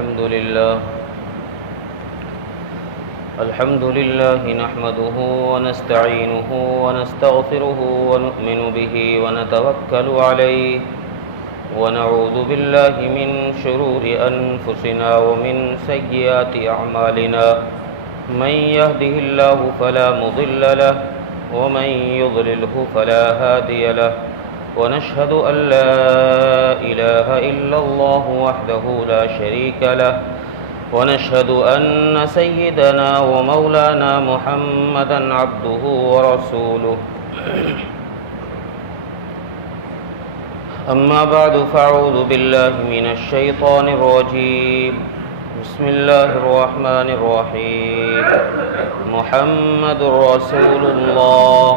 الحمد لله نحمده ونستعينه ونستغفره ونؤمن به ونتوكل عليه ونعوذ بالله من شرور أنفسنا ومن سيئات أعمالنا من يهده الله فلا مضل له ومن يضلله فلا هادي له ونشهد أن لا إله إلا الله وحده لا شريك له ونشهد أن سيدنا ومولانا محمدًا عبده ورسوله أما بعد فأعوذ بالله من الشيطان الرجيم بسم الله الرحمن الرحيم محمد رسول الله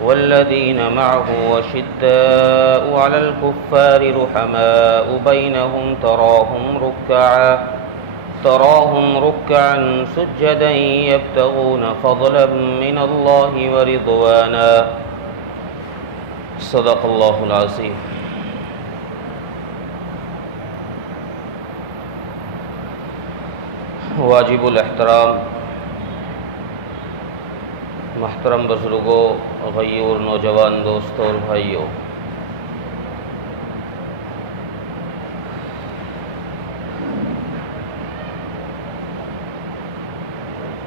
والذين معه أشداء على الكفار رحماء بينهم تراهم ركعا سجدا يبتغون فضلا من الله ورضوانا صدق الله العظيم. واجب الاحترام محترم بزرگوں، غیور نوجوان دوستوں اور بھائیوں،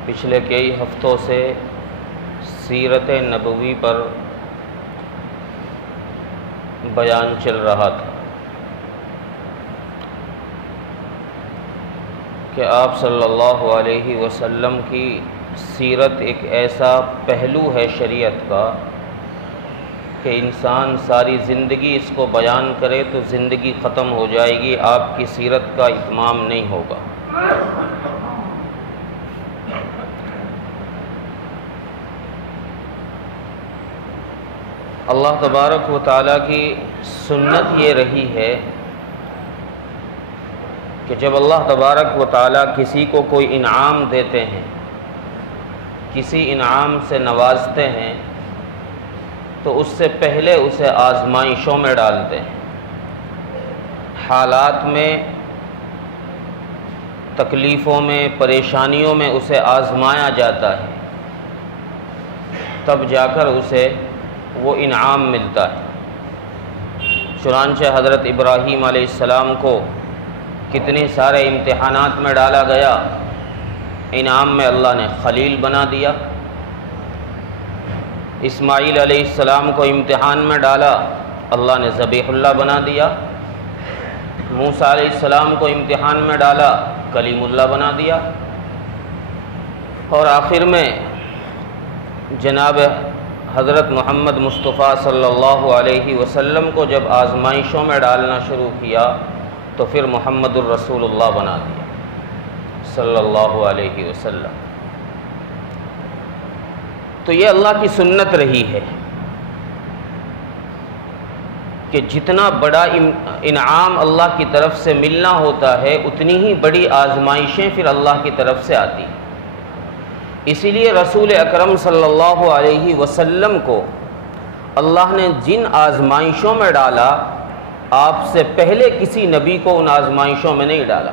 پچھلے کئی ہفتوں سے سیرت نبوی پر بیان چل رہا تھا کہ آپ صلی اللہ علیہ وسلم کی سیرت ایک ایسا پہلو ہے شریعت کا کہ انسان ساری زندگی اس کو بیان کرے تو زندگی ختم ہو جائے گی، آپ کی سیرت کا اتمام نہیں ہوگا۔ اللہ تبارک و تعالیٰ کی سنت یہ رہی ہے کہ جب اللہ تبارک و تعالیٰ کسی کو کوئی انعام دیتے ہیں، کسی انعام سے نوازتے ہیں، تو اس سے پہلے اسے آزمائشوں میں ڈالتے ہیں، حالات میں، تکلیفوں میں، پریشانیوں میں اسے آزمایا جاتا ہے، تب جا کر اسے وہ انعام ملتا ہے۔ چنانچہ حضرت ابراہیم علیہ السلام کو کتنے سارے امتحانات میں ڈالا گیا، انعام میں اللہ نے خلیل بنا دیا۔ اسماعیل علیہ السلام کو امتحان میں ڈالا، اللہ نے ذبیح اللہ بنا دیا۔ موسیٰ علیہ السلام کو امتحان میں ڈالا، کلیم اللہ بنا دیا۔ اور آخر میں جناب حضرت محمد مصطفیٰ صلی اللہ علیہ وسلم کو جب آزمائشوں میں ڈالنا شروع کیا تو پھر محمد الرسول اللہ بنا دیا صلی اللہ علیہ وسلم۔ تو یہ اللہ کی سنت رہی ہے کہ جتنا بڑا انعام اللہ کی طرف سے ملنا ہوتا ہے اتنی ہی بڑی آزمائشیں پھر اللہ کی طرف سے آتی ہیں۔ اسی لیے رسول اکرم صلی اللہ علیہ وسلم کو اللہ نے جن آزمائشوں میں ڈالا، آپ سے پہلے کسی نبی کو ان آزمائشوں میں نہیں ڈالا۔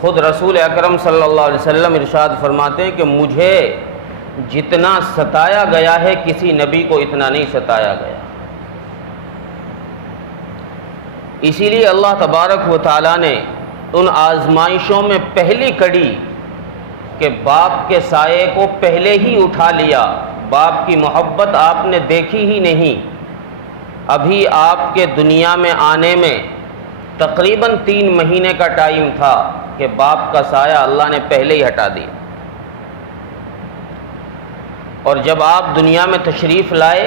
خود رسول اکرم صلی اللہ علیہ وسلم ارشاد فرماتے ہیں کہ مجھے جتنا ستایا گیا ہے کسی نبی کو اتنا نہیں ستایا گیا۔ اسی لیے اللہ تبارک و تعالیٰ نے ان آزمائشوں میں پہلی کڑی کہ باپ کے سائے کو پہلے ہی اٹھا لیا، باپ کی محبت آپ نے دیکھی ہی نہیں، ابھی آپ کے دنیا میں آنے میں تقریباً 3 مہینے کا ٹائم تھا کہ باپ کا سایہ اللہ نے پہلے ہی ہٹا دیا۔ اور جب آپ دنیا میں تشریف لائے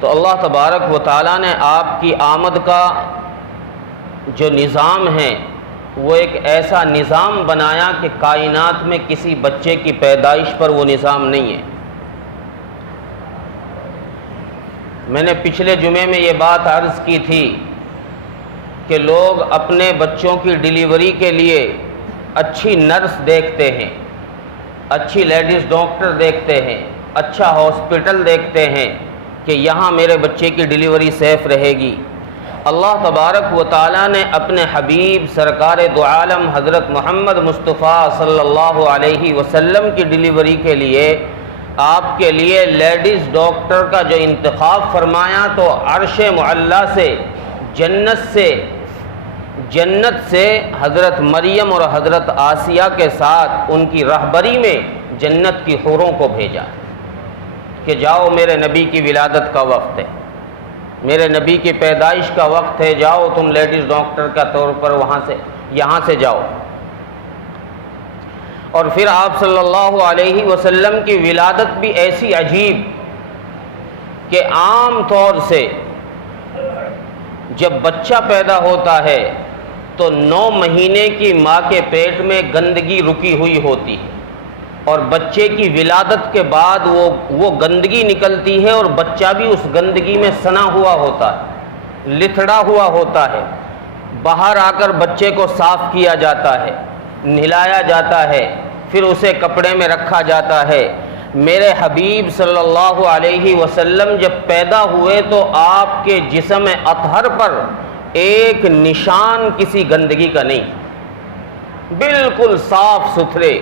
تو اللہ تبارک و تعالیٰ نے آپ کی آمد کا جو نظام ہے وہ ایک ایسا نظام بنایا کہ کائنات میں کسی بچے کی پیدائش پر وہ نظام نہیں ہے۔ میں نے پچھلے جمعے میں یہ بات عرض کی تھی کہ لوگ اپنے بچوں کی ڈیلیوری کے لیے اچھی نرس دیکھتے ہیں، اچھی لیڈیز ڈاکٹر دیکھتے ہیں، اچھا ہاسپٹل دیکھتے ہیں کہ یہاں میرے بچے کی ڈیلیوری سیف رہے گی، اللہ تبارک و تعالیٰ نے اپنے حبیب سرکار دو عالم حضرت محمد مصطفیٰ صلی اللہ علیہ وسلم کی ڈلیوری کے لیے آپ کے لیے لیڈیز ڈاکٹر کا جو انتخاب فرمایا تو عرش معلیٰ سے جنت سے حضرت مریم اور حضرت آسیہ کے ساتھ ان کی رہبری میں جنت کی حوروں کو بھیجا کہ جاؤ میرے نبی کی ولادت کا وقت ہے، میرے نبی کی پیدائش کا وقت ہے، جاؤ تم لیڈیز ڈاکٹر کا طور پر یہاں سے جاؤ۔ اور پھر آپ صلی اللہ علیہ وسلم کی ولادت بھی ایسی عجیب کہ عام طور سے جب بچہ پیدا ہوتا ہے تو 9 مہینے کی ماں کے پیٹ میں گندگی رکی ہوئی ہوتی ہے، اور بچے کی ولادت کے بعد وہ گندگی نکلتی ہے اور بچہ بھی اس گندگی میں سنا ہوا ہوتا ہے، لتھڑا ہوا ہوتا ہے۔ باہر آ کر بچے کو صاف کیا جاتا ہے، نہلایا جاتا ہے، پھر اسے کپڑے میں رکھا جاتا ہے۔ میرے حبیب صلی اللہ علیہ وسلم جب پیدا ہوئے تو آپ کے جسم اطہر پر ایک نشان کسی گندگی کا نہیں، بالکل صاف ستھرے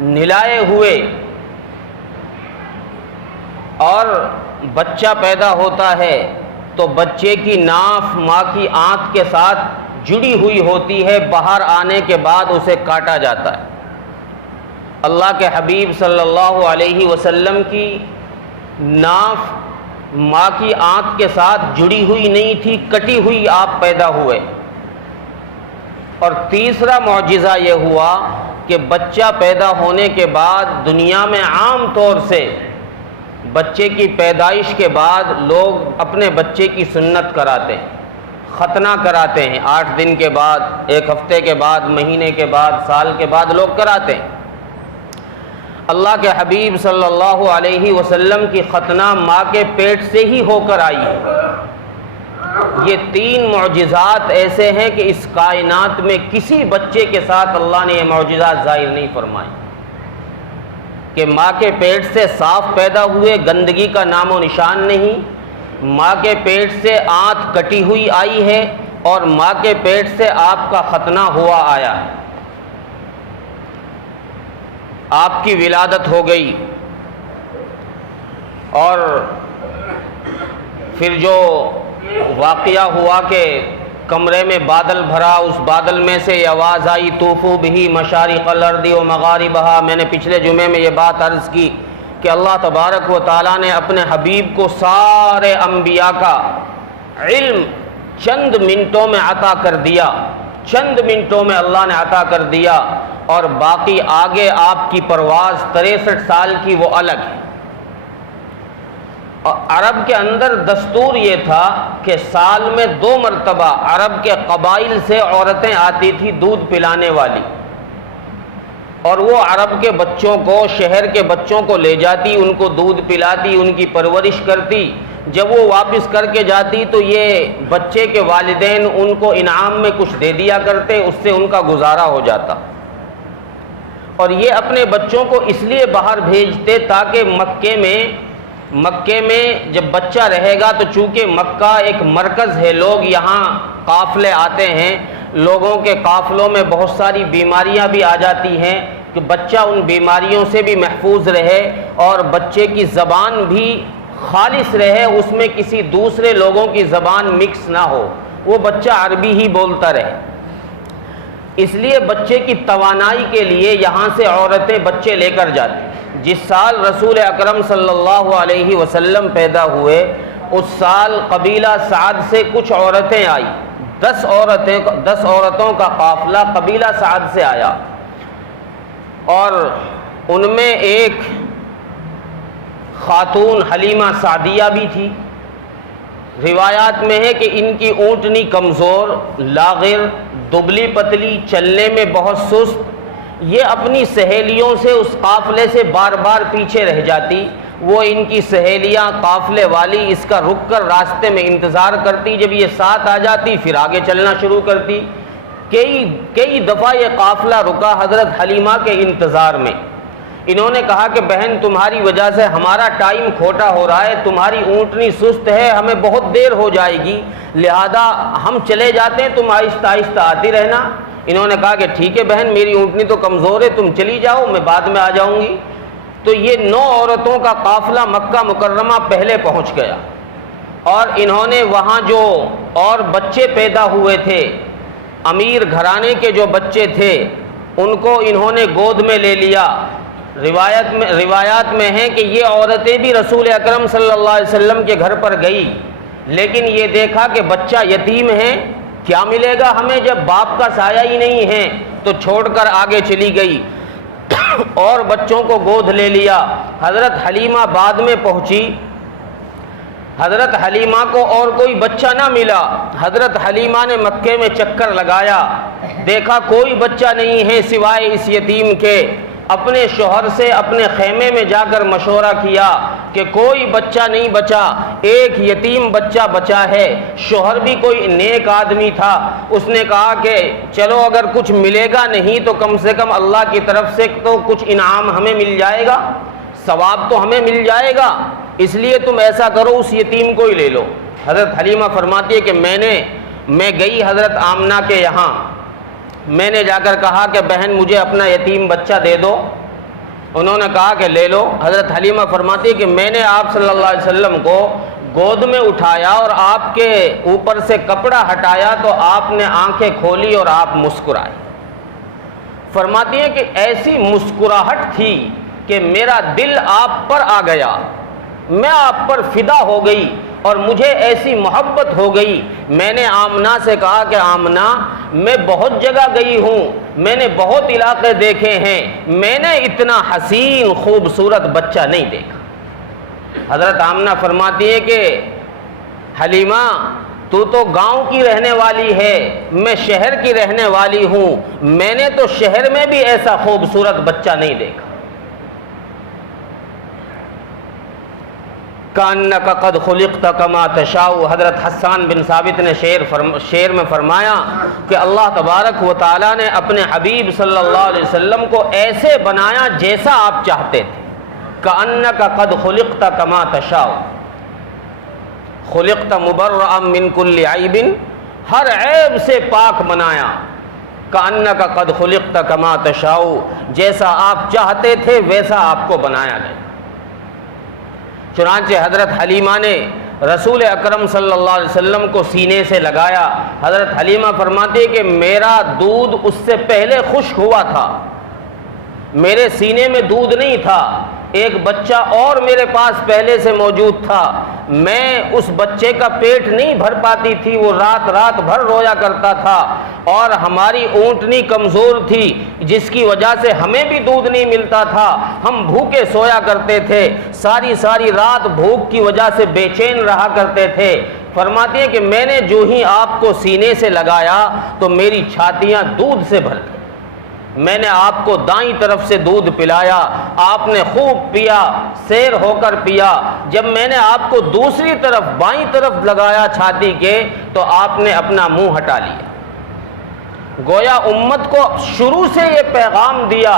نہلائے ہوئے۔ اور بچہ پیدا ہوتا ہے تو بچے کی ناف ماں کی آنت کے ساتھ جڑی ہوئی ہوتی ہے، باہر آنے کے بعد اسے کاٹا جاتا ہے۔ اللہ کے حبیب صلی اللہ علیہ وسلم کی ناف ماں کی آنت کے ساتھ جڑی ہوئی نہیں تھی، کٹی ہوئی آپ پیدا ہوئے۔ اور تیسرا معجزہ یہ ہوا کہ بچہ پیدا ہونے کے بعد دنیا میں عام طور سے بچے کی پیدائش کے بعد لوگ اپنے بچے کی سنت کراتے ہیں، ختنہ کراتے ہیں، 8 دن کے بعد، 1 ہفتے کے بعد، مہینے کے بعد، سال کے بعد لوگ کراتے ہیں۔ اللہ کے حبیب صلی اللہ علیہ وسلم کی ختنہ ماں کے پیٹ سے ہی ہو کر آئی ہے۔ یہ 3 معجزات ایسے ہیں کہ اس کائنات میں کسی بچے کے ساتھ اللہ نے یہ معجزات ظاہر نہیں فرمائے کہ ماں کے پیٹ سے صاف پیدا ہوئے، گندگی کا نام و نشان نہیں، ماں کے پیٹ سے آنت کٹی ہوئی آئی ہے، اور ماں کے پیٹ سے آپ کا ختنہ ہوا آیا ہے، آپ کی ولادت ہو گئی۔ اور پھر جو واقعہ ہوا کہ کمرے میں بادل بھرا، اس بادل میں سے یہ آواز آئی طوفوا بہ مشارق الارض و مغاربہا۔ میں نے پچھلے جمعے میں یہ بات عرض کی کہ اللہ تبارک و تعالیٰ نے اپنے حبیب کو سارے انبیاء کا علم چند منٹوں میں عطا کر دیا، چند منٹوں میں اللہ نے عطا کر دیا، اور باقی آگے آپ کی پرواز 63 سال کی وہ الگ ہے۔ اور عرب کے اندر دستور یہ تھا کہ سال میں 2 مرتبہ عرب کے قبائل سے عورتیں آتی تھی دودھ پلانے والی، اور وہ عرب کے بچوں کو، شہر کے بچوں کو لے جاتی، ان کو دودھ پلاتی، ان کی پرورش کرتی۔ جب وہ واپس کر کے جاتی تو یہ بچے کے والدین ان کو انعام میں کچھ دے دیا کرتے، اس سے ان کا گزارا ہو جاتا۔ اور یہ اپنے بچوں کو اس لیے باہر بھیجتے تاکہ مکے میں جب بچہ رہے گا تو چونکہ مکہ ایک مرکز ہے، لوگ یہاں قافلے آتے ہیں، لوگوں کے قافلوں میں بہت ساری بیماریاں بھی آ جاتی ہیں، کہ بچہ ان بیماریوں سے بھی محفوظ رہے اور بچے کی زبان بھی خالص رہے، اس میں کسی دوسرے لوگوں کی زبان مکس نہ ہو، وہ بچہ عربی ہی بولتا رہے۔ اس لیے بچے کی توانائی کے لیے یہاں سے عورتیں بچے لے کر جاتی۔ جس سال رسول اکرم صلی اللہ علیہ وسلم پیدا ہوئے اس سال قبیلہ سعد سے کچھ عورتیں آئی، 10 عورتوں کا قافلہ قبیلہ سعد سے آیا، اور ان میں ایک خاتون حلیمہ سعدیہ بھی تھی۔ روایات میں ہے کہ ان کی اونٹنی کمزور، لاغر، دبلی پتلی، چلنے میں بہت سست، یہ اپنی سہیلیوں سے اس قافلے سے بار بار پیچھے رہ جاتی۔ وہ ان کی سہیلیاں قافلے والی اس کا رک کر راستے میں انتظار کرتی، جب یہ ساتھ آ جاتی پھر آگے چلنا شروع کرتی۔ کئی دفعہ یہ قافلہ رکا حضرت حلیمہ کے انتظار میں۔ انہوں نے کہا کہ بہن تمہاری وجہ سے ہمارا ٹائم کھوٹا ہو رہا ہے، تمہاری اونٹنی سست ہے، ہمیں بہت دیر ہو جائے گی، لہذا ہم چلے جاتے ہیں، تم آہستہ آہستہ آتی رہنا۔ انہوں نے کہا کہ ٹھیک ہے بہن، میری اونٹنی تو کمزور ہے، تم چلی جاؤ، میں بعد میں آ جاؤں گی۔ تو یہ 9 عورتوں کا قافلہ مکہ مکرمہ پہلے پہنچ گیا، اور انہوں نے وہاں جو اور بچے پیدا ہوئے تھے، امیر گھرانے کے جو بچے تھے، ان کو انہوں نے گود میں لے لیا۔ روایات میں ہیں کہ یہ عورتیں بھی رسول اکرم صلی اللہ علیہ وسلم کے گھر پر گئی، لیکن یہ دیکھا کہ بچہ یتیم ہے، کیا ملے گا ہمیں جب باپ کا سایہ ہی نہیں ہے، تو چھوڑ کر آگے چلی گئی اور بچوں کو گود لے لیا۔ حضرت حلیمہ بعد میں پہنچی، حضرت حلیمہ کو اور کوئی بچہ نہ ملا۔ حضرت حلیمہ نے مکے میں چکر لگایا، دیکھا کوئی بچہ نہیں ہے سوائے اس یتیم کے۔ اپنے شوہر سے اپنے خیمے میں جا کر مشورہ کیا کہ کوئی بچہ نہیں بچا، ایک یتیم بچہ بچا ہے۔ شوہر بھی کوئی نیک آدمی تھا، اس نے کہا کہ چلو اگر کچھ ملے گا نہیں تو کم سے کم اللہ کی طرف سے تو کچھ انعام ہمیں مل جائے گا، ثواب تو ہمیں مل جائے گا، اس لیے تم ایسا کرو اس یتیم کو ہی لے لو۔ حضرت حلیمہ فرماتی ہے کہ میں گئی حضرت آمنہ کے یہاں، میں نے جا کر کہا کہ بہن مجھے اپنا یتیم بچہ دے دو۔ انہوں نے کہا کہ لے لو۔ حضرت حلیمہ فرماتی ہے کہ میں نے آپ صلی اللہ علیہ وسلم کو گود میں اٹھایا اور آپ کے اوپر سے کپڑا ہٹایا تو آپ نے آنکھیں کھولی اور آپ مسکرائے۔ فرماتی ہیں کہ ایسی مسکراہٹ تھی کہ میرا دل آپ پر آ گیا، میں آپ پر فدا ہو گئی اور مجھے ایسی محبت ہو گئی۔ میں نے آمنہ سے کہا کہ آمنہ میں بہت جگہ گئی ہوں، میں نے بہت علاقے دیکھے ہیں، میں نے اتنا حسین خوبصورت بچہ نہیں دیکھا۔ حضرت آمنہ فرماتی ہے کہ حلیمہ تو گاؤں کی رہنے والی ہے، میں شہر کی رہنے والی ہوں، میں نے تو شہر میں بھی ایسا خوبصورت بچہ نہیں دیکھا۔ کَأَنَّكَ قَدْ خُلِقْتَ كَمَا تَشَاءُ، حضرت حسان بن ثابت نے شعر میں فرمایا کہ اللہ تبارک و تعالیٰ نے اپنے حبیب صلی اللہ علیہ وسلم کو ایسے بنایا جیسا آپ چاہتے تھے۔ کَأَنَّكَ قَدْ خُلِقْتَ كَمَا تَشَاءُ، خُلِقْتَ مُبَرَّأً مِّن كُلِّ عَيْبٍ، ہر عیب سے پاک بنایا۔ کَأَنَّكَ قَدْ خُلِقْتَ كَمَا تَشَاءُ، جیسا آپ چاہتے تھے ویسا آپ کو بنایا گیا۔ چنانچہ حضرت حلیمہ نے رسول اکرم صلی اللہ علیہ وسلم کو سینے سے لگایا۔ حضرت حلیمہ فرماتی ہے کہ میرا دودھ اس سے پہلے خشک ہوا تھا، میرے سینے میں دودھ نہیں تھا، ایک بچہ اور میرے پاس پہلے سے موجود تھا، میں اس بچے کا پیٹ نہیں بھر پاتی تھی، وہ رات بھر رویا کرتا تھا، اور ہماری اونٹنی کمزور تھی جس کی وجہ سے ہمیں بھی دودھ نہیں ملتا تھا، ہم بھوکے سویا کرتے تھے، ساری رات بھوک کی وجہ سے بے چین رہا کرتے تھے۔ فرماتی ہے کہ میں نے جو ہی آپ کو سینے سے لگایا تو میری چھاتیاں دودھ سے بھر گئی، میں نے آپ کو دائیں طرف سے دودھ پلایا، آپ نے خوب پیا، سیر ہو کر پیا۔ جب میں نے آپ کو دوسری طرف بائیں طرف لگایا چھاتی کے تو آپ نے اپنا منہ ہٹا لیا۔ گویا امت کو شروع سے یہ پیغام دیا،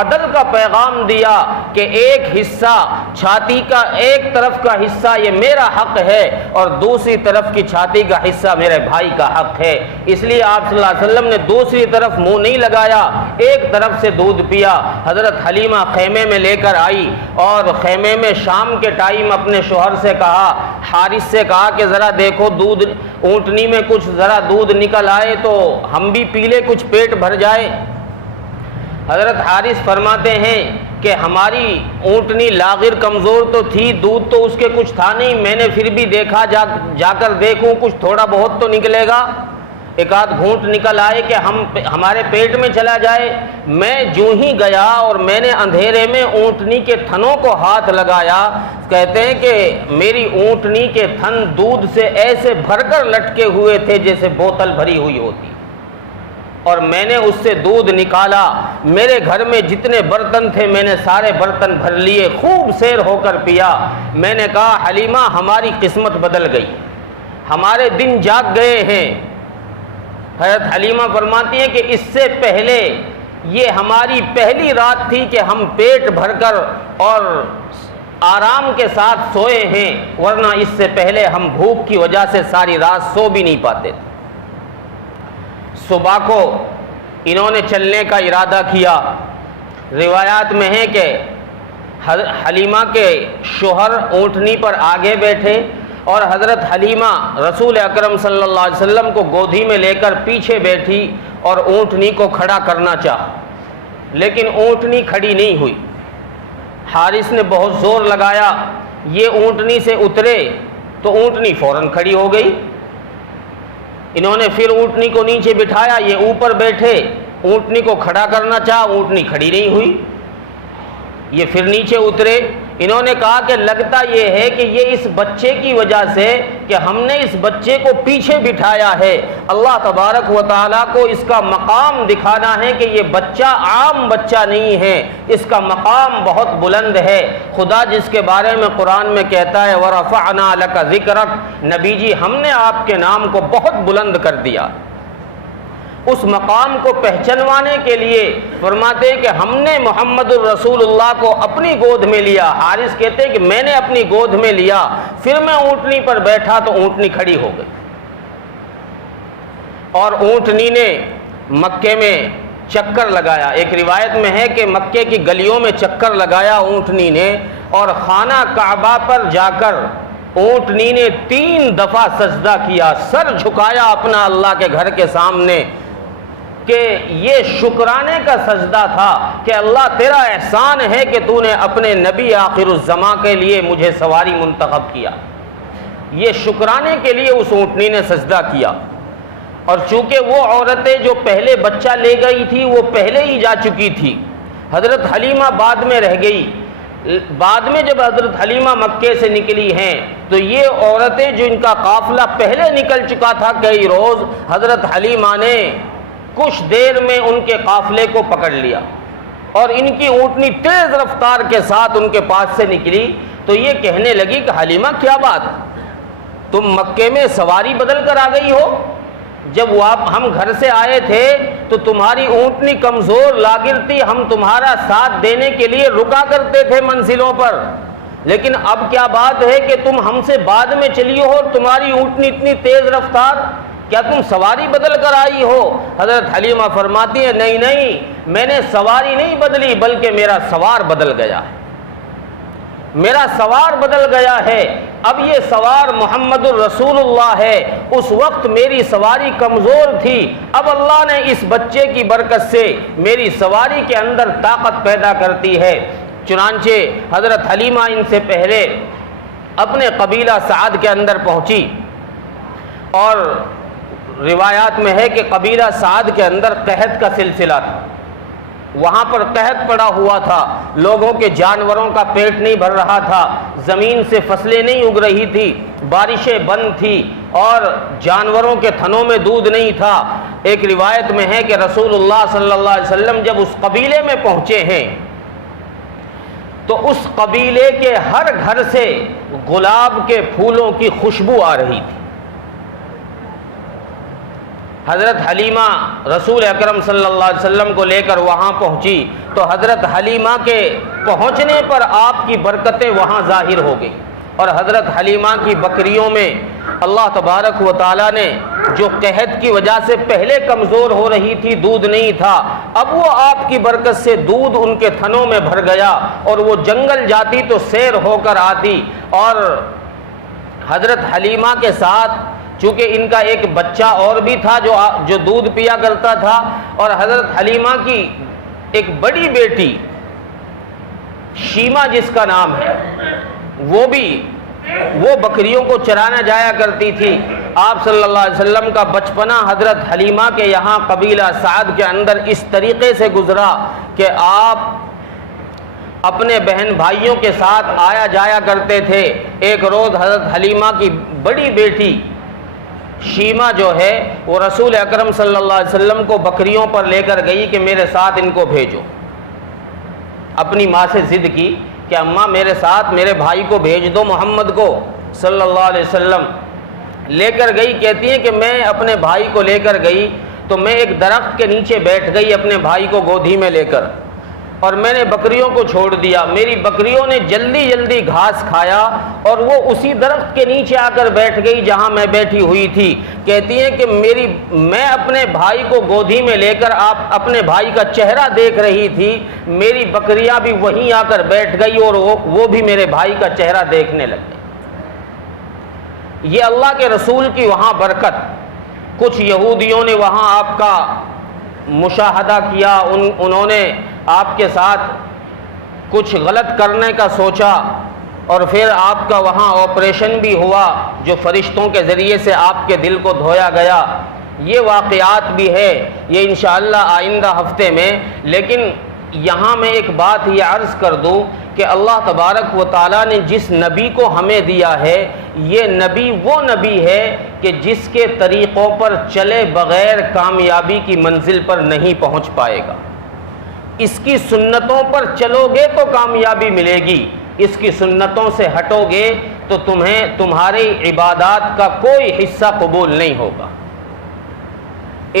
عدل کا پیغام دیا کہ ایک حصہ چھاتی کا، ایک طرف کا حصہ یہ میرا حق ہے اور دوسری طرف کی چھاتی کا حصہ میرے بھائی کا حق ہے۔ اس لیے آپ صلی اللہ علیہ وسلم نے دوسری طرف منہ نہیں لگایا، ایک طرف سے دودھ پیا۔ حضرت حلیمہ خیمے میں لے کر آئی اور خیمے میں شام کے ٹائم اپنے شوہر سے کہا، حارث سے کہا کہ ذرا دیکھو دودھ، اونٹنی میں کچھ ذرا دودھ نکل آئے تو ہم بھی پی لے، کچھ پیٹ بھر جائے۔ حضرت حارث فرماتے ہیں کہ ہماری اونٹنی لاغر کمزور تو تھی، دودھ تو اس کے کچھ تھا نہیں، میں نے پھر بھی دیکھا جا کر دیکھوں کچھ تھوڑا بہت تو نکلے گا، ایک آدھ گھونٹ نکل آئے کہ ہمارے پیٹ میں چلا جائے۔ میں جو ہی گیا اور میں نے اندھیرے میں اونٹنی کے تھنوں کو ہاتھ لگایا، کہتے ہیں کہ میری اونٹنی کے تھن دودھ سے ایسے بھر کر لٹکے ہوئے تھے جیسے بوتل بھری ہوئی ہوتی، اور میں نے اس سے دودھ نکالا، میرے گھر میں جتنے برتن تھے میں نے سارے برتن بھر لیے، خوب سیر ہو کر پیا۔ میں نے کہا حلیمہ ہماری قسمت بدل گئی، ہمارے دن جاگ گئے ہیں۔ حضرت حلیمہ فرماتی ہیں کہ اس سے پہلے یہ ہماری پہلی رات تھی کہ ہم پیٹ بھر کر اور آرام کے ساتھ سوئے ہیں، ورنہ اس سے پہلے ہم بھوک کی وجہ سے ساری رات سو بھی نہیں پاتے تھے۔ صبح کو انہوں نے چلنے کا ارادہ کیا۔ روایات میں ہے کہ حلیمہ کے شوہر اونٹنی پر آگے بیٹھے اور حضرت حلیمہ رسول اکرم صلی اللہ علیہ وسلم کو گودھی میں لے کر پیچھے بیٹھی اور اونٹنی کو کھڑا کرنا چاہا، لیکن اونٹنی کھڑی نہیں ہوئی۔ حارث نے بہت زور لگایا، یہ اونٹنی سے اترے تو اونٹنی فوراً کھڑی ہو گئی۔ انہوں نے پھر اونٹنی کو نیچے بٹھایا، یہ اوپر بیٹھے، اونٹنی کو کھڑا کرنا چاہا، اونٹنی کھڑی نہیں ہوئی۔ یہ پھر نیچے اترے، انہوں نے کہا کہ لگتا یہ ہے کہ یہ اس بچے کی وجہ سے کہ ہم نے اس بچے کو پیچھے بٹھایا ہے، اللہ تبارک و تعالیٰ کو اس کا مقام دکھانا ہے کہ یہ بچہ عام بچہ نہیں ہے، اس کا مقام بہت بلند ہے۔ خدا جس کے بارے میں قرآن میں کہتا ہے وَرَفَعْنَا لَكَ ذِكْرَكَ، نبی جی ہم نے آپ کے نام کو بہت بلند کر دیا۔ اس مقام کو پہچنوانے کے لیے فرماتے ہیں کہ ہم نے محمد الرسول اللہ کو اپنی گود میں لیا۔ حارث کہتے ہیں کہ میں نے اپنی گود میں لیا، پھر میں اونٹنی پر بیٹھا تو اونٹنی کھڑی ہو گئی، اور اونٹنی نے مکے میں چکر لگایا۔ ایک روایت میں ہے کہ مکے کی گلیوں میں چکر لگایا اونٹنی نے، اور خانہ کعبہ پر جا کر اونٹنی نے 3 دفعہ سجدہ کیا، سر جھکایا اپنا اللہ کے گھر کے سامنے، کہ یہ شکرانے کا سجدہ تھا کہ اللہ تیرا احسان ہے کہ تو نے اپنے نبی آخر الزماں کے لیے مجھے سواری منتخب کیا۔ یہ شکرانے کے لیے اس اونٹنی نے سجدہ کیا۔ اور چونکہ وہ عورتیں جو پہلے بچہ لے گئی تھی وہ پہلے ہی جا چکی تھی، حضرت حلیمہ بعد میں رہ گئی۔ بعد میں جب حضرت حلیمہ مکے سے نکلی ہیں تو یہ عورتیں جو ان کا قافلہ پہلے نکل چکا تھا کئی روز، حضرت حلیمہ نے کچھ دیر میں ان کے قافلے کو پکڑ لیا، اور ان کی اونٹنی تیز رفتار کے ساتھ ان کے پاس سے نکلی تو یہ کہنے لگی کہ حلیمہ کیا بات، تم مکے میں سواری بدل کر آ گئی ہو؟ جب ہم گھر سے آئے تھے تو تمہاری اونٹنی کمزور لاگر تھی، ہم تمہارا ساتھ دینے کے لیے رکا کرتے تھے منزلوں پر، لیکن اب کیا بات ہے کہ تم ہم سے بعد میں چلی ہو، تمہاری اونٹنی اتنی تیز رفتار، کیا تم سواری بدل کر آئی ہو؟ حضرت حلیمہ فرماتی ہے نہیں نہیں، میں نے سواری نہیں بدلی بلکہ میرا سوار بدل گیا ہے، میرا سوار بدل گیا ہے، اب یہ سوار محمد الرسول اللہ ہے، اس وقت میری سواری کمزور تھی، اب اللہ نے اس بچے کی برکت سے میری سواری کے اندر طاقت پیدا کرتی ہے۔ چنانچہ حضرت حلیمہ ان سے پہلے اپنے قبیلہ سعد کے اندر پہنچی، اور روایات میں ہے کہ قبیلہ سعد کے اندر قحط کا سلسلہ تھا، وہاں پر قحط پڑا ہوا تھا، لوگوں کے جانوروں کا پیٹ نہیں بھر رہا تھا، زمین سے فصلیں نہیں اگ رہی تھی، بارشیں بند تھی، اور جانوروں کے تھنوں میں دودھ نہیں تھا۔ ایک روایت میں ہے کہ رسول اللہ صلی اللہ علیہ وسلم جب اس قبیلے میں پہنچے ہیں تو اس قبیلے کے ہر گھر سے گلاب کے پھولوں کی خوشبو آ رہی تھی۔ حضرت حلیمہ رسول اکرم صلی اللہ علیہ وسلم کو لے کر وہاں پہنچی تو حضرت حلیمہ کے پہنچنے پر آپ کی برکتیں وہاں ظاہر ہو گئی، اور حضرت حلیمہ کی بکریوں میں اللہ تبارک و تعالیٰ نے جو قحط کی وجہ سے پہلے کمزور ہو رہی تھی، دودھ نہیں تھا، اب وہ آپ کی برکت سے دودھ ان کے تھنوں میں بھر گیا، اور وہ جنگل جاتی تو سیر ہو کر آتی، اور حضرت حلیمہ کے ساتھ چونکہ ان کا ایک بچہ اور بھی تھا جو دودھ پیا کرتا تھا، اور حضرت حلیمہ کی ایک بڑی بیٹی شیمہ جس کا نام ہے وہ بکریوں کو چرانا جایا کرتی تھی۔ آپ صلی اللہ علیہ وسلم کا بچپنا حضرت حلیمہ کے یہاں قبیلہ سعد کے اندر اس طریقے سے گزرا کہ آپ اپنے بہن بھائیوں کے ساتھ آیا جایا کرتے تھے۔ ایک روز حضرت حلیمہ کی بڑی بیٹی شیمہ جو ہے وہ رسول اکرم صلی اللہ علیہ وسلم کو بکریوں پر لے کر گئی کہ میرے ساتھ ان کو بھیجو۔ اپنی ماں سے ضد کی کہ اماں میرے ساتھ میرے بھائی کو بھیج دو محمد کو صلی اللہ علیہ وسلم۔ لے کر گئی، کہتی ہیں کہ میں اپنے بھائی کو لے کر گئی تو میں ایک درخت کے نیچے بیٹھ گئی اپنے بھائی کو گودھی میں لے کر، اور میں نے بکریوں کو چھوڑ دیا، میری بکریوں نے جلدی جلدی گھاس کھایا اور وہ اسی درخت کے نیچے آ کر بیٹھ گئی جہاں میں بیٹھی ہوئی تھی۔ کہتی ہیں کہ میں اپنے بھائی کو گودھی میں لے کر آپ اپنے بھائی کا چہرہ دیکھ رہی تھی، میری بکریاں بھی وہیں آ کر بیٹھ گئی اور وہ بھی میرے بھائی کا چہرہ دیکھنے لگ گئی۔ یہ اللہ کے رسول کی وہاں برکت۔ کچھ یہودیوں نے وہاں آپ کا مشاہدہ کیا، انہوں نے آپ کے ساتھ کچھ غلط کرنے کا سوچا، اور پھر آپ کا وہاں آپریشن بھی ہوا جو فرشتوں کے ذریعے سے آپ کے دل کو دھویا گیا۔ یہ واقعات بھی ہے، یہ انشاءاللہ آئندہ ہفتے میں۔ لیکن یہاں میں ایک بات یہ عرض کر دوں کہ اللہ تبارک و تعالیٰ نے جس نبی کو ہمیں دیا ہے، یہ نبی وہ نبی ہے کہ جس کے طریقوں پر چلے بغیر کامیابی کی منزل پر نہیں پہنچ پائے گا۔ اس کی سنتوں پر چلو گے تو کامیابی ملے گی، اس کی سنتوں سے ہٹو گے تو تمہاری عبادات کا کوئی حصہ قبول نہیں ہوگا۔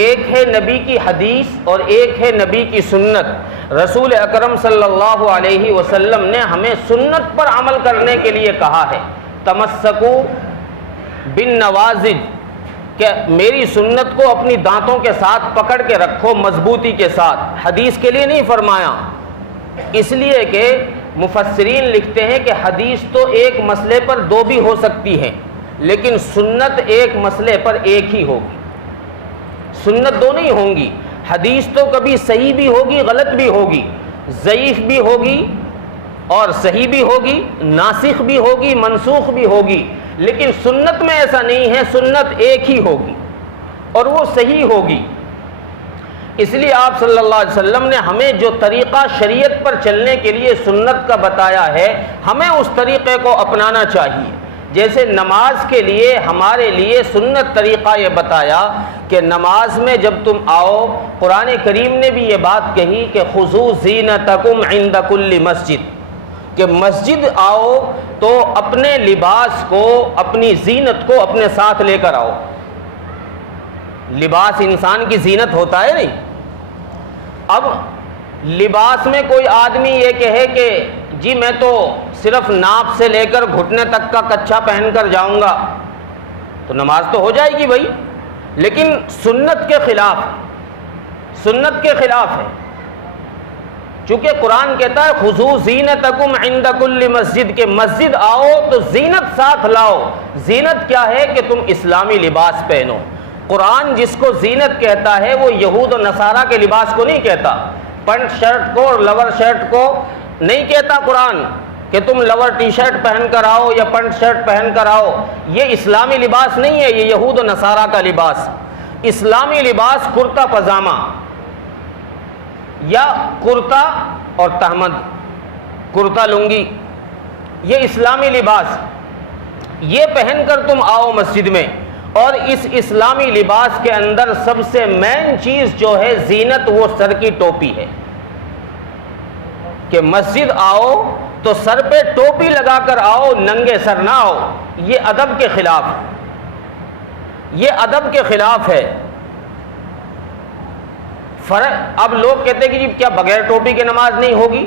ایک ہے نبی کی حدیث اور ایک ہے نبی کی سنت۔ رسول اکرم صلی اللہ علیہ وسلم نے ہمیں سنت پر عمل کرنے کے لیے کہا ہے، تمسکو بالنواجذ، کہ میری سنت کو اپنی دانتوں کے ساتھ پکڑ کے رکھو، مضبوطی کے ساتھ۔ حدیث کے لیے نہیں فرمایا، اس لیے کہ مفسرین لکھتے ہیں کہ حدیث تو ایک مسئلے پر دو بھی ہو سکتی ہے، لیکن سنت ایک مسئلے پر ایک ہی ہوگی، سنت دو نہیں ہوں گی۔ حدیث تو کبھی صحیح بھی ہوگی، غلط بھی ہوگی، ضعیف بھی ہوگی اور صحیح بھی ہوگی، ناسخ بھی ہوگی، منسوخ بھی ہوگی، لیکن سنت میں ایسا نہیں ہے، سنت ایک ہی ہوگی اور وہ صحیح ہوگی۔ اس لیے آپ صلی اللہ علیہ وسلم نے ہمیں جو طریقہ شریعت پر چلنے کے لیے سنت کا بتایا ہے، ہمیں اس طریقے کو اپنانا چاہیے۔ جیسے نماز کے لیے ہمارے لیے سنت طریقہ یہ بتایا کہ نماز میں جب تم آؤ، قرآن کریم نے بھی یہ بات کہی کہ خذوا زینتکم عند کل مسجد، کہ مسجد آؤ تو اپنے لباس کو، اپنی زینت کو اپنے ساتھ لے کر آؤ۔ لباس انسان کی زینت ہوتا ہے نہیں۔ اب لباس میں کوئی آدمی یہ کہے کہ جی میں تو صرف ناپ سے لے کر گھٹنے تک کا کچھا پہن کر جاؤں گا، تو نماز تو ہو جائے گی بھائی، لیکن سنت کے خلاف، سنت کے خلاف ہے۔ چونکہ قرآن کہتا ہے خذوا زینتکم عند کل مسجد، کہ مسجد آؤ تو زینت ساتھ لاؤ۔ زینت کیا ہے کہ تم اسلامی لباس پہنو۔ قرآن جس کو زینت کہتا ہے وہ یہود و نصارہ کے لباس کو نہیں کہتا، پینٹ شرٹ کو اور لور شرٹ کو نہیں کہتا قرآن کہ تم لور ٹی شرٹ پہن کر آؤ یا پینٹ شرٹ پہن کر آؤ۔ یہ اسلامی لباس نہیں ہے، یہ یہود و نصارہ کا لباس۔ اسلامی لباس کرتا پاجامہ یا کرتا اور تہمد، کرتا لنگی، یہ اسلامی لباس، یہ پہن کر تم آؤ مسجد میں۔ اور اس اسلامی لباس کے اندر سب سے مین چیز جو ہے زینت، وہ سر کی ٹوپی ہے، کہ مسجد آؤ تو سر پہ ٹوپی لگا کر آؤ، ننگے سر نہ آؤ۔ یہ ادب کے خلاف، یہ ادب کے خلاف ہے۔ فرق اب لوگ کہتے ہیں کہ جی کیا بغیر ٹوپی کے نماز نہیں ہوگی؟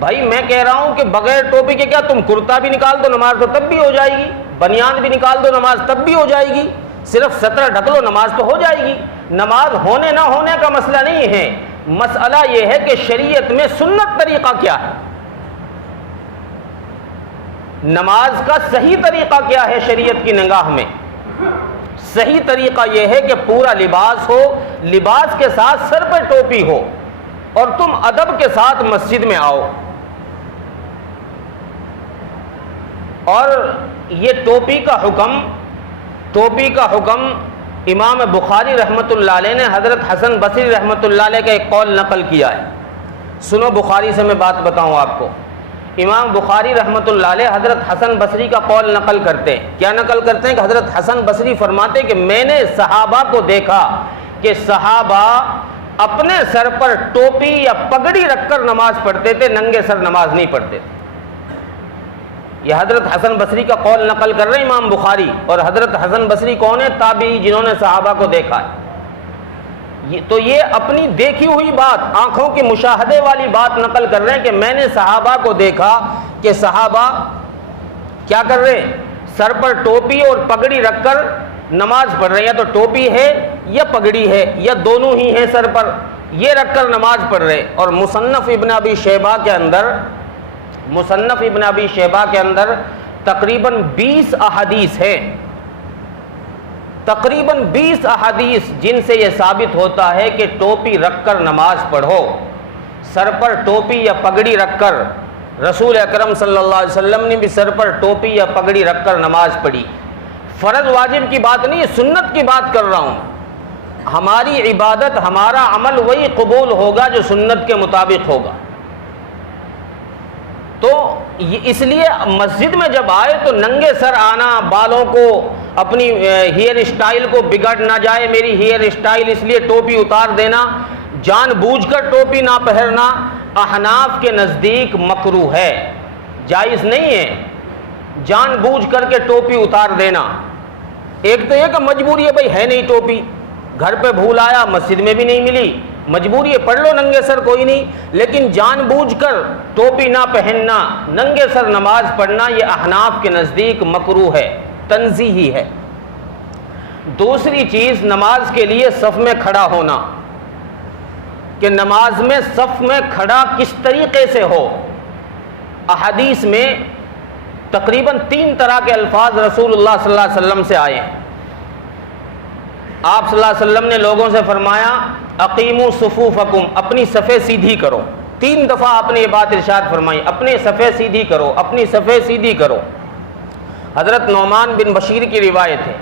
بھائی میں کہہ رہا ہوں کہ بغیر ٹوپی کے کیا، تم کرتا بھی نکال دو نماز تو تب بھی ہو جائے گی، بنیان بھی نکال دو نماز تب بھی ہو جائے گی، صرف ستر ڈھک لو نماز تو ہو جائے گی۔ نماز ہونے نہ ہونے کا مسئلہ نہیں ہے، مسئلہ یہ ہے کہ شریعت میں سنت طریقہ کیا ہے، نماز کا صحیح طریقہ کیا ہے شریعت کی نگاہ میں۔ صحیح طریقہ یہ ہے کہ پورا لباس ہو، لباس کے ساتھ سر پہ ٹوپی ہو، اور تم ادب کے ساتھ مسجد میں آؤ۔ اور یہ ٹوپی کا حکم امام بخاری رحمۃ اللہ علیہ نے حضرت حسن بصری رحمۃ اللہ علیہ کا ایک قول نقل کیا ہے۔ سنو بخاری سے میں بات بتاؤں آپ کو۔ امام بخاری رحمۃ اللہ علیہ حضرت حسن بصری کا قول نقل کرتے ہیں۔ کیا نقل کرتے ہیں کہ حضرت حسن بصری فرماتے کہ میں نے صحابہ کو دیکھا کہ صحابہ اپنے سر پر ٹوپی یا پگڑی رکھ کر نماز پڑھتے تھے، ننگے سر نماز نہیں پڑھتے تھے۔ یہ حضرت حسن بصری کا قول نقل کر رہے ہیں امام بخاری، اور حضرت حسن بصری کون ہے؟ تابعی، جنہوں نے صحابہ کو دیکھا ہے۔ تو یہ اپنی دیکھی ہوئی بات، آنکھوں کے مشاہدے والی بات نقل کر رہے ہیں کہ میں نے صحابہ کو دیکھا کہ صحابہ کیا کر رہے ہیں، سر پر ٹوپی اور پگڑی رکھ کر نماز پڑھ رہے ہیں، یا تو ٹوپی ہے یا پگڑی ہے یا دونوں ہی ہیں سر پر، یہ رکھ کر نماز پڑھ رہے. اور مصنف ابن ابی شیبہ کے اندر تقریباً 20 احادیث ہیں، تقریباً 20 احادیث جن سے یہ ثابت ہوتا ہے کہ ٹوپی رکھ کر نماز پڑھو، سر پر ٹوپی یا پگڑی رکھ کر. رسول اکرم صلی اللہ علیہ وسلم نے بھی سر پر ٹوپی یا پگڑی رکھ کر نماز پڑھی. فرض واجب کی بات نہیں، سنت کی بات کر رہا ہوں. ہماری عبادت، ہمارا عمل وہی قبول ہوگا جو سنت کے مطابق ہوگا. تو اس لیے مسجد میں جب آئے تو ننگے سر آنا، بالوں کو، اپنی ہیئر اسٹائل کو بگڑ نہ جائے میری ہیئر اسٹائل، اس لیے ٹوپی اتار دینا، جان بوجھ کر ٹوپی نہ پہننا احناف کے نزدیک مکروہ ہے، جائز نہیں ہے جان بوجھ کر کے ٹوپی اتار دینا. ایک تو یہ کہ مجبوری ہے، بھائی ہے نہیں ٹوپی، گھر پہ بھول آیا، مسجد میں بھی نہیں ملی، مجبوری ہے پڑھ لو ننگے سر، کوئی نہیں. لیکن جان بوجھ کر ٹوپی نہ پہننا، ننگے سر نماز پڑھنا، یہ احناف کے نزدیک مکروہ ہے، تنزیہی ہے. دوسری چیز، نماز کے لیے صف میں کھڑا ہونا، کہ نماز میں صف میں کھڑا کس طریقے سے ہو. احادیث میں تقریباً 3 طرح کے الفاظ رسول اللہ صلی اللہ علیہ وسلم سے آئے ہیں. آپ صلی اللہ علیہ وسلم نے لوگوں سے فرمایا اقیموا صفوفکم، اپنی صفیں سیدھی کرو. 3 دفعہ آپ نے یہ بات ارشاد فرمائی، اپنی صفیں سیدھی کرو، اپنی صفیں سیدھی کرو. حضرت نعمان بن بشیر کی روایت ہے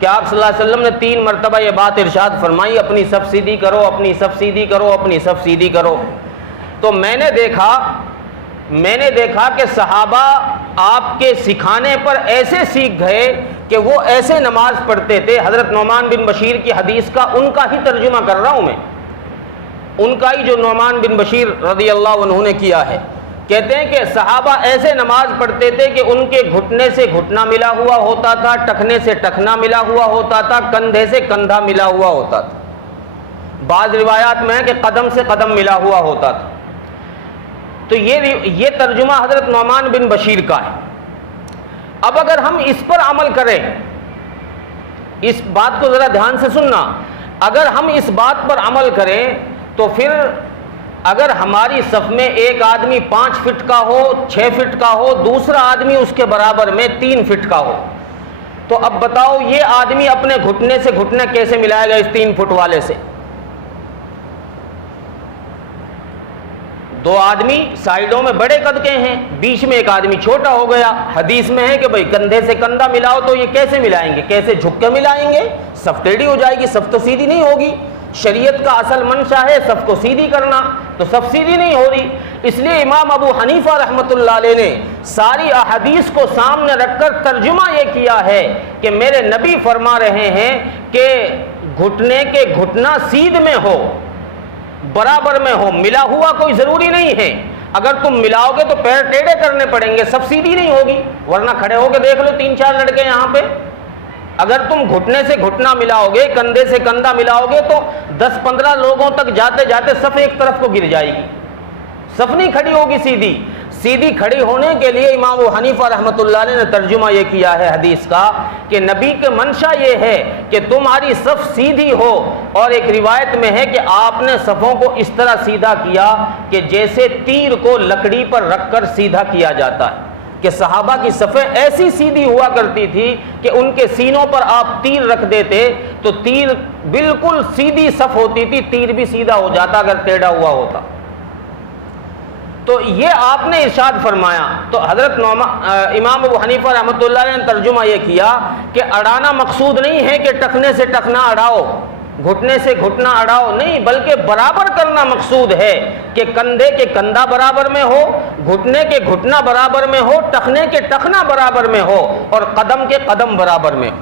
کہ آپ صلی اللہ علیہ وسلم نے 3 مرتبہ یہ بات ارشاد فرمائی، اپنی صف سیدھی کرو، اپنی صف سیدھی کرو، اپنی صف سیدھی کرو. تو میں نے دیکھا کہ صحابہ آپ کے سکھانے پر ایسے سیکھ گئے کہ وہ ایسے نماز پڑھتے تھے. حضرت نعمان بن بشیر کی حدیث کا ان کا ہی ترجمہ کر رہا ہوں میں، ان کا ہی جو نعمان بن بشیر رضی اللہ عنہ نے کیا ہے. کہتے ہیں کہ صحابہ ایسے نماز پڑھتے تھے کہ ان کے گھٹنے سے گھٹنا ملا ہوا ہوتا تھا، ٹخنے سے ٹخنا ملا ہوا ہوتا تھا، کندھے سے کندھا ملا ہوا ہوتا تھا. بعض روایات میں ہے کہ قدم سے قدم ملا ہوا ہوتا تھا. تو یہ ترجمہ حضرت نعمان بن بشیر کا ہے. اب اگر ہم اس پر عمل کریں، اس بات کو ذرا دھیان سے سننا، اگر ہم اس بات پر عمل کریں تو پھر اگر ہماری صف میں ایک آدمی 5 فٹ کا ہو، 6 فٹ کا ہو، دوسرا آدمی اس کے برابر میں 3 فٹ کا ہو، تو اب بتاؤ یہ آدمی اپنے گھٹنے سے گھٹنا کیسے ملائے گا اس 3 فٹ والے سے؟ 2 آدمی سائیڈوں میں بڑے قد کے ہیں، بیچ میں ایک آدمی چھوٹا ہو گیا. حدیث میں ہے کہ بھئی کندھے سے کندھا ملاؤ، تو یہ کیسے ملائیں گے؟ کیسے جھک کے ملائیں گے؟ صف ٹیڑھی ہو جائے گی، صف تو سیدھی نہیں ہوگی. شریعت کا اصل منشا ہے صف کو سیدھی کرنا، تو صف سیدھی نہیں ہو رہی. اس لیے امام ابو حنیفہ رحمۃ اللہ علیہ نے ساری احادیث کو سامنے رکھ کر ترجمہ یہ کیا ہے کہ میرے نبی فرما رہے ہیں کہ گھٹنے کے گھٹنا سیدھ میں ہو، برابر میں ہو، ملا ہوا کوئی ضروری نہیں ہے. اگر تم ملاؤ گے تو پیر ٹیڑھے کرنے پڑیں گے، صف سیدھی نہیں ہوگی. ورنہ کھڑے ہو کے دیکھ لو 3-4 لڑکے یہاں پہ، اگر تم گھٹنے سے گھٹنا ملاؤ گے، کندھے سے کندھا ملاؤ گے تو 10-15 لوگوں تک جاتے جاتے صف ایک طرف کو گر جائے گی، صف نہیں کھڑی ہوگی سیدھی. سیدھی کھڑی ہونے کے لیے امام ابو حنیفہ رحمۃ اللہ علیہ نے ترجمہ یہ کیا ہے حدیث کا کہ نبی کے منشا یہ ہے کہ تمہاری صف سیدھی ہو. اور ایک روایت میں ہے کہ آپ نے صفوں کو اس طرح سیدھا کیا کہ جیسے تیر کو لکڑی پر رکھ کر سیدھا کیا جاتا ہے، کہ صحابہ کی صفیں ایسی سیدھی ہوا کرتی تھی کہ ان کے سینوں پر آپ تیر رکھ دیتے تو تیر بالکل سیدھی صف ہوتی تھی، تیر بھی سیدھا ہو جاتا اگر ٹیڑھا ہوا ہوتا. تو یہ آپ نے ارشاد فرمایا. تو حضرت امام ابو حنیفہ رحمۃ اللہ علیہ نے ترجمہ یہ کیا کہ اڑانا مقصود نہیں ہے کہ ٹخنے سے ٹخنا اڑاؤ، گھٹنے سے گھٹنا اڑاؤ، نہیں، بلکہ برابر کرنا مقصود ہے کہ کندھے کے کندھا برابر میں ہو، گھٹنے کے گھٹنا برابر میں ہو، ٹخنے کے ٹخنا برابر میں ہو، اور قدم کے قدم برابر میں ہو.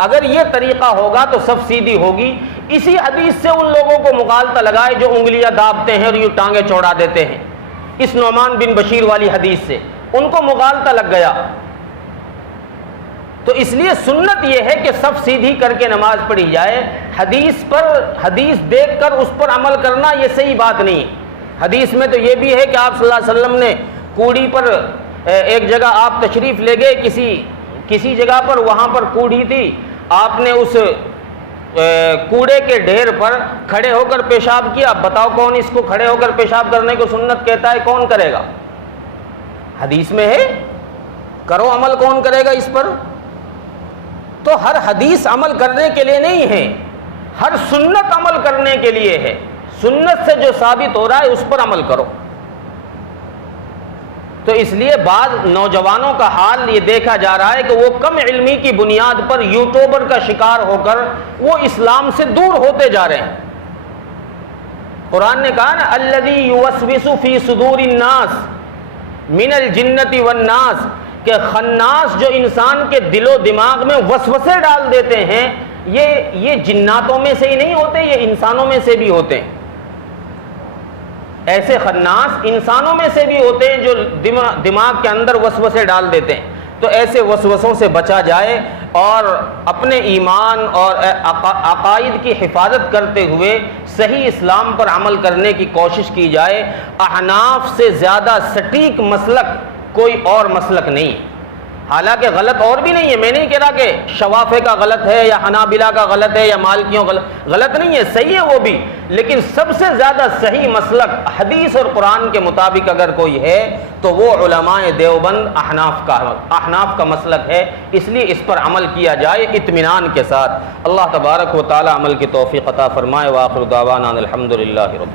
اگر یہ طریقہ ہوگا تو سب سیدھی ہوگی. اسی حدیث سے ان لوگوں کو مغالطہ لگائے جو انگلیاں دابتے ہیں اور یوں ٹانگیں چوڑا دیتے ہیں، اس نعمان بن بشیر والی حدیث سے ان کو مغالطہ لگ گیا. تو اس لیے سنت یہ ہے کہ صف سیدھی کر کے نماز پڑھی جائے. حدیث دیکھ کر اس پر عمل کرنا یہ صحیح بات نہیں. حدیث میں تو یہ بھی ہے کہ آپ صلی اللہ علیہ وسلم نے کوڑی پر ایک جگہ آپ تشریف لے گئے کسی جگہ پر, وہاں پر کوڑی تھی, آپ نے اس کوڑے کے ڈھیر پر کھڑے ہو کر پیشاب کیا. اب بتاؤ کون اس کو کھڑے ہو کر پیشاب کرنے کو سنت کہتا ہے؟ کون کرے گا؟ حدیث میں ہے, کرو عمل, کون کرے گا اس پر؟ تو ہر حدیث عمل کرنے کے لیے نہیں ہے, ہر سنت عمل کرنے کے لیے ہے. سنت سے جو ثابت ہو رہا ہے اس پر عمل کرو. تو اس لیے بعض نوجوانوں کا حال یہ دیکھا جا رہا ہے کہ وہ کم علمی کی بنیاد پر یوٹیوبر کا شکار ہو کر وہ اسلام سے دور ہوتے جا رہے ہیں. قرآن نے کہا نا الذی یوسوس فی صدور الناس من الجنۃ والناس, کہ خناس جو انسان کے دل و دماغ میں وسوسے ڈال دیتے ہیں, یہ جناتوں میں سے ہی نہیں ہوتے, یہ انسانوں میں سے بھی ہوتے ہیں. ایسے خناس انسانوں میں سے بھی ہوتے ہیں جو دماغ کے اندر وسوسے ڈال دیتے ہیں. تو ایسے وسوسوں سے بچا جائے اور اپنے ایمان اور عقائد کی حفاظت کرتے ہوئے صحیح اسلام پر عمل کرنے کی کوشش کی جائے. احناف سے زیادہ سٹیک مسلک کوئی اور مسلک نہیں. حالانکہ غلط اور بھی نہیں ہے, میں نہیں کہہ رہا کہ شوافے کا غلط ہے یا حنابلہ کا غلط ہے یا مالکیوں غلط نہیں ہے, صحیح ہے وہ بھی, لیکن سب سے زیادہ صحیح مسلک حدیث اور قرآن کے مطابق اگر کوئی ہے تو وہ علماء دیوبند احناف کا مسلک ہے. اس لیے اس پر عمل کیا جائے اطمینان کے ساتھ. اللہ تبارک و تعالی عمل کی توفیق عطا فرمائے. وآخر دعوانا الحمدللہ رب